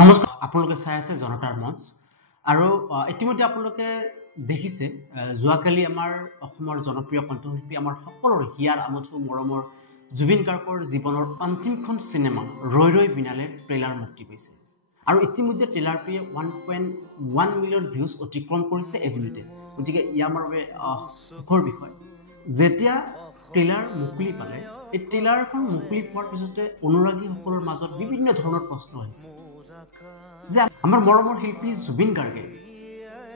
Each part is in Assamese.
নমস্কাৰ, আপোনালোকে চাই আছে জনতাৰ মঞ্চ আৰু ইতিমধ্যে আপোনালোকে দেখিছে যোৱাকালি আমাৰ অসমৰ জনপ্ৰিয় কণ্ঠশিল্পী আমাৰ সকলোৰে হিয়াৰ আমঠু মৰমৰ জুবিন গাৰ্গৰ জীৱনৰ অন্তিমখন সিনেমা ৰৈ ৰৈ বিনালে ট্ৰেইলাৰ মুক্তি পাইছে আৰু ইতিমধ্যে ট্ৰেইলাৰটোৱে 1.1 মিলিয়ন ভিউজ অতিক্ৰম কৰিছে এদিনতে। গতিকে ই আমাৰ বাবে সুখৰ বিষয়। যেতিয়া ট্ৰেইলাৰ মুকলি পালে এই ট্ৰেইলাৰখন মুকলি পোৱাৰ পিছতে অনুৰাগীসকলৰ মাজত বিভিন্ন ধৰণৰ প্ৰশ্ন আহিছে যে আমাৰ মৰমৰ শিল্পী জুবিন গাৰ্গে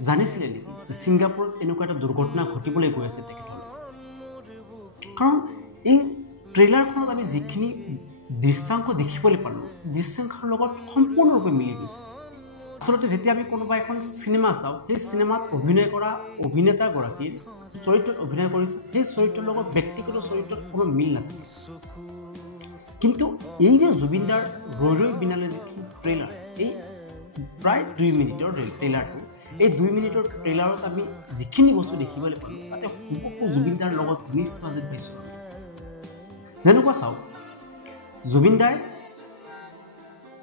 জানিছিলে নেকি যে ছিংগাপুৰত এনেকুৱা এটা দুৰ্ঘটনা ঘটিবলৈ গৈ আছে তেখেতসকলে। কাৰণ এই ট্ৰেইলাৰখনত আমি যিখিনি দৃশ্যাংশ দেখিবলৈ পালোঁ দৃশ্যাংশৰ লগত সম্পূৰ্ণৰূপে মিলি গৈছে। আচলতে যেতিয়া আমি কোনোবা এখন চিনেমা চাওঁ সেই চিনেমাত অভিনয় কৰা অভিনেতাগৰাকীৰ চৰিত্ৰত অভিনয় কৰিছে সেই চৰিত্ৰৰ লগত ব্যক্তিগত চৰিত্ৰত কোনো মিল নাথাকে। কিন্তু এই যে জুবিনদাৰ ৰৈ ৰৈ বিনালে যিখিনি ট্ৰেইলাৰ, এই প্ৰায় 2 মিনিটৰ ট্ৰেইলাৰটো, এই 2 মিনিটৰ ট্ৰেইলাৰত আমি যিখিনি বস্তু দেখিবলৈ পালোঁ তাতে হুবহু জুবিনদাৰ লগত ঘূৰি ফুৰা যেন পাইছোঁ। যেনেকুৱা চাওক, জুবিনদাই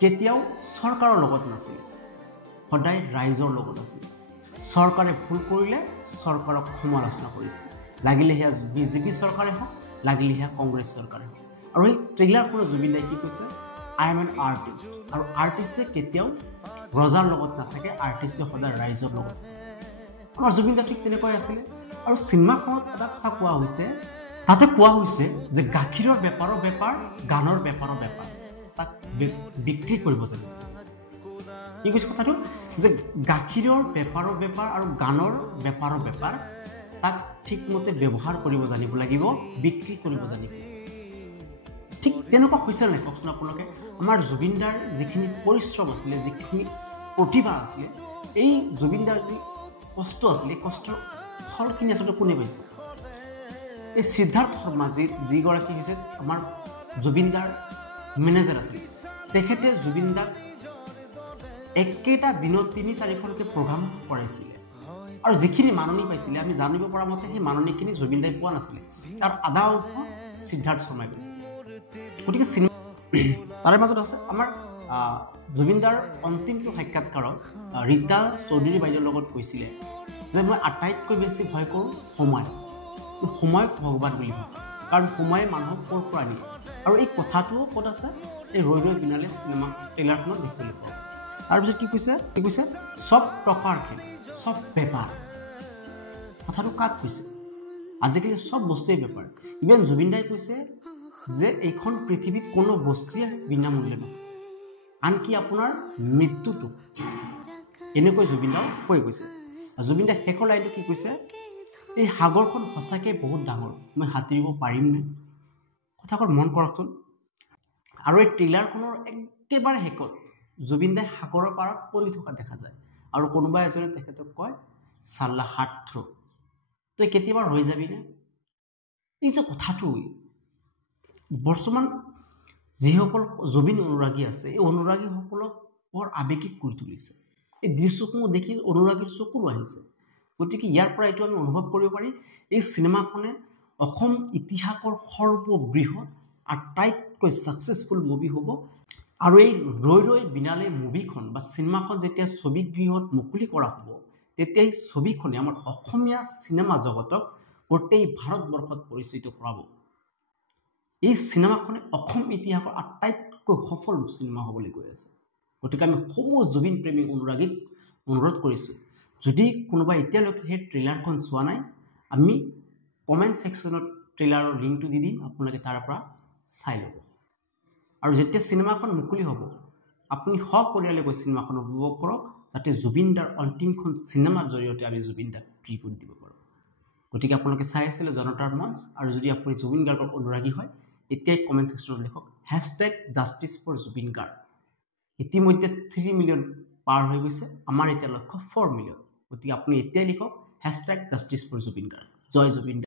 কেতিয়াও চৰকাৰৰ লগত নাছিল, সদায় ৰাইজৰ লগত আছিল। চৰকাৰে ভুল কৰিলে চৰকাৰক সমালোচনা কৰিছিল, লাগিলে সেয়া বিজেপি চৰকাৰে হওক, লাগিলে সেয়া কংগ্ৰেছ চৰকাৰে হওক। আৰু এই ট্ৰেইলাৰখনত জুবিনদাই কি কৈছে, আই এম এন আৰ্টিষ্ট। আৰু আৰ্টিষ্টে কেতিয়াও ৰজাৰ লগত নাথাকে, আৰ্টিষ্টে সদায় ৰাইজৰ লগত থাকে। আমাৰ জুবিনদা ঠিক তেনেকুৱাই আছিলে। আৰু চিনেমাখনত এটা কথা কোৱা হৈছে, তাতে কোৱা হৈছে যে গাখীৰৰ বেপাৰৰ বেপাৰ, গানৰ বেপাৰৰ বেপাৰ, তাক বিক্ৰী কৰিব জানিব। কি কৈছে কথাটো, যে গাখীৰৰ বেপাৰৰ বেপাৰ আৰু গানৰ বেপাৰৰ বেপাৰ, তাক ঠিকমতে ব্যৱহাৰ কৰিব জানিব লাগিব, বিক্ৰী কৰিব জানিব। ঠিক তেনেকুৱা হৈছে নাই কওকচোন আপোনালোকে। আমাৰ জুবিনদাৰ যিখিনি পৰিশ্ৰম আছিলে, যিখিনি প্ৰতিভা আছিলে, এই জুবিনদাৰ যি কষ্ট আছিলে, এই কষ্টৰ ফলখিনি আচলতে কোনে পাইছে? এই সিদ্ধাৰ্থ শৰ্মা যিগৰাকী হৈছে আমাৰ জুবিনদাৰ মেনেজাৰ আছিলে, তেখেতে জুবিনদাক একেটা দিনত 3-4খনকৈ প্ৰগ্ৰাম কৰাইছিলে। আৰু যিখিনি মাননি পাইছিলে আমি জানিব পৰা মতে সেই মাননিখিনি জুবিনদাই পোৱা নাছিলে, তাৰ আধা অংশ সিদ্ধাৰ্থ শৰ্মাই পাইছিলে। গতিকে চিনেমা তাৰে মাজত আছে আমাৰ জুবিনদাৰ অন্তিমটো সাক্ষাৎকাৰত ৰীতা চৌধুৰী বাইদেউৰ লগত কৈছিলে যে মই আটাইতকৈ বেছি ভয় কৰোঁ সময়ক ভগৱান বুলি ভাবোঁ, কাৰণ সময়ে মানুহক ক'ৰ পৰা নিয়ে। আৰু এই কথাটোও ক'ত আছে, এই ৰৈ ৰৈ বিনালে চিনেমা ট্ৰেইলাৰখনত দেখিবলৈ পাওঁ। তাৰপিছত কি কৈছে চব টকাৰ খেল, চব বেপাৰ। কথাটো কাক কৈছে? আজিকালি চব বস্তুৱেই বেপাৰ। ইভেন জুবিনদাই কৈছে যে এইখন পৃথিৱীত কোনো বস্তুৱে বিনামূল্যে নহয়, আনকি আপোনাৰ মৃত্যুটো। এনেকৈ জুবিনদাও কৈ গৈছে। জুবিনদাই শেষৰ লাইনটো কি কৈছে, এই সাগৰখন সঁচাকৈ বহুত ডাঙৰ, মই সাঁতুৰিব পাৰিমনে? কথাখন মন কৰকচোন। আৰু এই ট্ৰেইলাৰখনৰ একেবাৰে শেষত জুবিনদাই সাগৰৰ পাৰত পৰি থকা দেখা যায় আৰু কোনোবা এজনে তেখেতক কয় চাল্লা হাত থ্ৰ, তই কেতিয়াবা ৰৈ যাবিনে? এই যে কথাটো, বৰ্তমান যিসকল জুবিন অনুৰাগী আছে এই অনুৰাগীসকলক বৰ আৱেগিক কৰি তুলিছে। এই দৃশ্যসমূহ দেখি অনুৰাগীৰ চকুলো আহিছে। গতিকে ইয়াৰ পৰা এইটো আমি অনুভৱ কৰিব পাৰি, এই চিনেমাখনে অসম ইতিহাসৰ সৰ্ববৃহৎ আটাইতকৈ ছাকচেছফুল মুভি হ'ব। আৰু এই ৰৈ ৰৈ বিনালে মুভিখন বা চিনেমাখন যেতিয়া ছবিগৃহত মুকলি কৰা হ'ব, তেতিয়া এই ছবিখনে আমাৰ অসমীয়া চিনেমা জগতক গোটেই ভাৰতবৰ্ষত পৰিচিত কৰাব। এই চিনেমাখনে অসম ইতিহাসৰ আটাইতকৈ সফল চিনেমা হ'বলৈ গৈ আছে। গতিকে আমি সমূহ জুবিন প্ৰেমী অনুৰাগীক অনুৰোধ কৰিছোঁ, যদি কোনোবাই এতিয়ালৈকে সেই ট্ৰেইলাৰখন চোৱা নাই, আমি কমেণ্ট ছেকশ্যনত ট্ৰেইলাৰৰ লিংকটো দি দিম, আপোনালোকে তাৰ পৰা চাই ল'ব। আৰু যেতিয়া চিনেমাখন মুকলি হ'ব আপুনি সপৰিয়ালে গৈ চিনেমাখন উপভোগ কৰক, যাতে জুবিনদাৰ অন্তিমখন চিনেমাৰ জৰিয়তে আমি জুবিনদাক ট্ৰিবিউট দিব পাৰোঁ। গতিকে আপোনালোকে চাই আছিলে জনতাৰ মঞ্চ। আৰু যদি আপুনি জুবিন গাৰ্গৰ অনুৰাগী হয় এতিয়াই কমেণ্ট ছেকশ্যনত লিখক #জাষ্টিছ ফৰ জুবিন গাৰ্গ। ইতিমধ্যে 3 মিলিয়ন পাৰ হৈ গৈছে, আমাৰ এতিয়া লক্ষ্য 4 মিলিয়ন। গতিকে আপুনি এতিয়াই লিখক #জাষ্টিছ ফৰ জুবিন গাৰ্গ। জয় জুবিন।